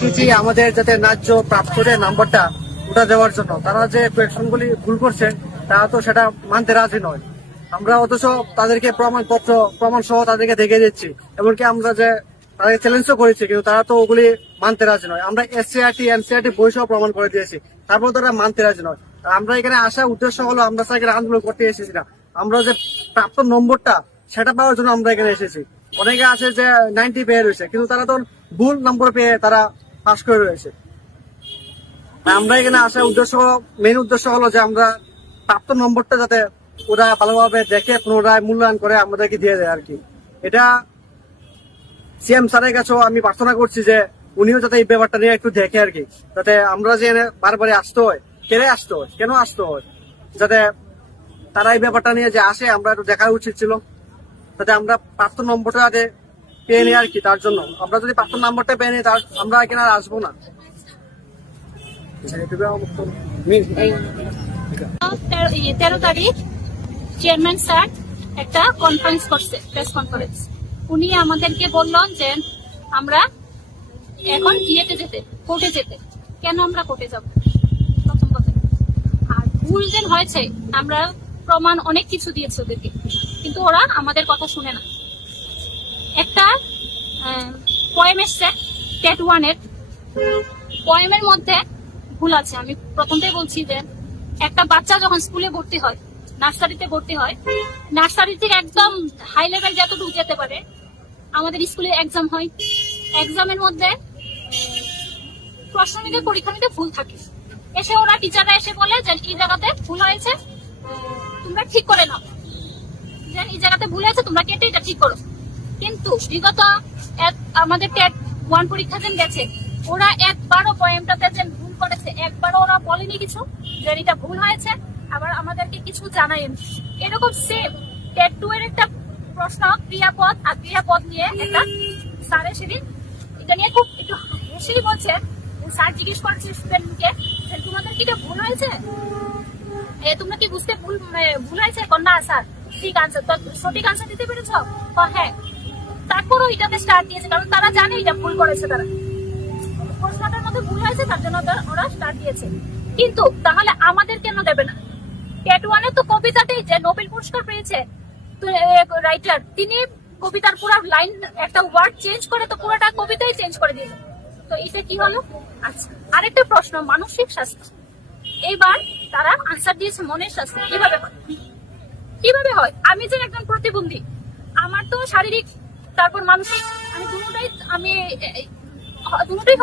আমাদের যাতে ন্যায্য প্রাপ্ত যে নাম্বারটা ওটা দেওয়ার জন্য তারা যে কোয়েকশনগুলি ভুল করছে তারা তো সেটা মানতে রাজি নয়। আমরা অথচ তাদেরকে প্রমাণ সহ তাদেরকে দেখে দিচ্ছি, এমনকি আমরা যে তাদেরকে চ্যালেঞ্জও করেছি, কিন্তু তারা তো ওগুলি মানতে রাজি নয়। আমরা এসসিআরটি এনসিআরটি বই সহ প্রমাণ করে দিয়েছি, তারপর তারা মানতে রাজি নয়। আমরা এখানে আসার উদ্দেশ্য হলো আমরা এখানে আন্দোলন করতে এসেছি না, আমরা যে প্রাপ্ত নম্বরটা সেটা পাওয়ার জন্য আমরা এখানে এসেছি। অনেকে আছে যে 90 পেয়ে রয়েছে, কিন্তু তারা তো ভুল নম্বর পেয়ে তারা পাস করে রয়েছে। আমরা এখানে আসার মেইন উদ্দেশ্য হলো যে আমরা প্রাপ্ত নম্বরটা যাতে ওরা ভালোভাবে দেখে পুনরায় মূল্যায়ন করে আমাদেরকে দিয়ে দেয় আর কি। এটা সিএম স্যারের কাছেও আমি প্রার্থনা করছি যে উনিও যাতে এই ব্যাপারটা নিয়ে একটু দেখে আর কি, যাতে আমরা যে বারবারই আসতে হয়, কেন আসতে হয়, যাতে তারা এই ব্যাপারটা নিয়ে যে আসে আমরা একটু দেখা উচিত ছিল, যাতে আমরা প্রাপ্ত নম্বরটা যাতে পেয়ে নিই আর কি। তার জন্য আমরা যদি প্রাপ্ত নম্বরটা পেয়ে নিই আমরা এখানে আর আসবো না। 13 তারিখ চেয়ারম্যান স্যার একটা কনফারেন্স করছে, প্রেস কনফারেন্স। উনি আমাদেরকে বললেন যে আমরা এখন কোর্টে যেতে। কেন আমরা কোর্টে যাব? প্রথম কথা। আর ভুল যে হয়েছে, আমরা প্রমাণ অনেক কিছু দিয়েছে ওদেরকে, কিন্তু ওরা আমাদের কথা শুনে না। একটা পোয়েম এসছে টেট 1 এর, পোয়েমের মধ্যে ভুল আছে। আমি প্রথমটাই বলছি যে একটা বাচ্চা যখন স্কুলে ভর্তি হয়, নার্সারিতে ভর্তি হয়, নার্সারি থেকে একদম হাই লেভেল যতটুকু যেতে পারে, আমাদের স্কুলে এক্সাম হয়। এক্সামের মধ্যে প্রশ্ন নিতে, পরীক্ষা নিতে ভুল থাকে। এসে ওরা টিচাররা এসে বলে যে এই জায়গাতে ভুল হয়েছে, তোমরা ঠিক করে নাও, যে এই জায়গাতে ভুল হয়েছে তোমরা কেটে এটা ঠিক করো। কিন্তু বিগত আমাদের টেট 1 পরীক্ষা যেন গেছে, ওরা একবারও পোয়েমটাতে যে ভুল করেছে একবারও ওরা বলেনি কিছু যে এটা ভুল হয়েছে, আবার আমাদেরকে কিছু জানায়নি। এরকম সেম টেট 2 এর একটা প্রশ্ন ক্রিয়াপদ নিয়ে একটা স্যারের সেদিন এটা নিয়ে খুব একটু হেসেই বলছে, স্যার জিজ্ঞেস করছে স্টুডেন্টকে তোমাদের কি এটা ভুল হয়েছে, তোমরা কি বুঝতে ভুল হয়েছে? না স্যার, ঠিক আনসার, সঠিক আনসার দিতে পেরেছ? হ্যাঁ। তারপরও এটাতে স্টার দিয়েছে, কারণ তারা জানে এটা ভুল করেছে, তারা প্রশ্নটার মধ্যে ভুল হয়েছে, তার জন্য ওরা স্টার দিয়েছে। কিন্তু তাহলে আমাদের কেন দেবে না? টেট 1 এ তো কবিতাতেই যে নোবেল পুরস্কার পেয়েছে রাইটার, তিনি কবিতার পুরো লাইন একটা ওয়ার্ড চেঞ্জ করে তো পুরোটা কবিতাই চেঞ্জ করে দিল। তো এটা কি হলো? আচ্ছা, আরেকটা প্রশ্ন, মানসিক স্বাস্থ্য। এইবার তারা আনসার দিয়েছে মনের স্বাস্থ্য। কিভাবে হয়? আমি যে একজন প্রতিবন্ধী, আমার তো শারীরিক তারপর মানসিক, আমি দুটোটাই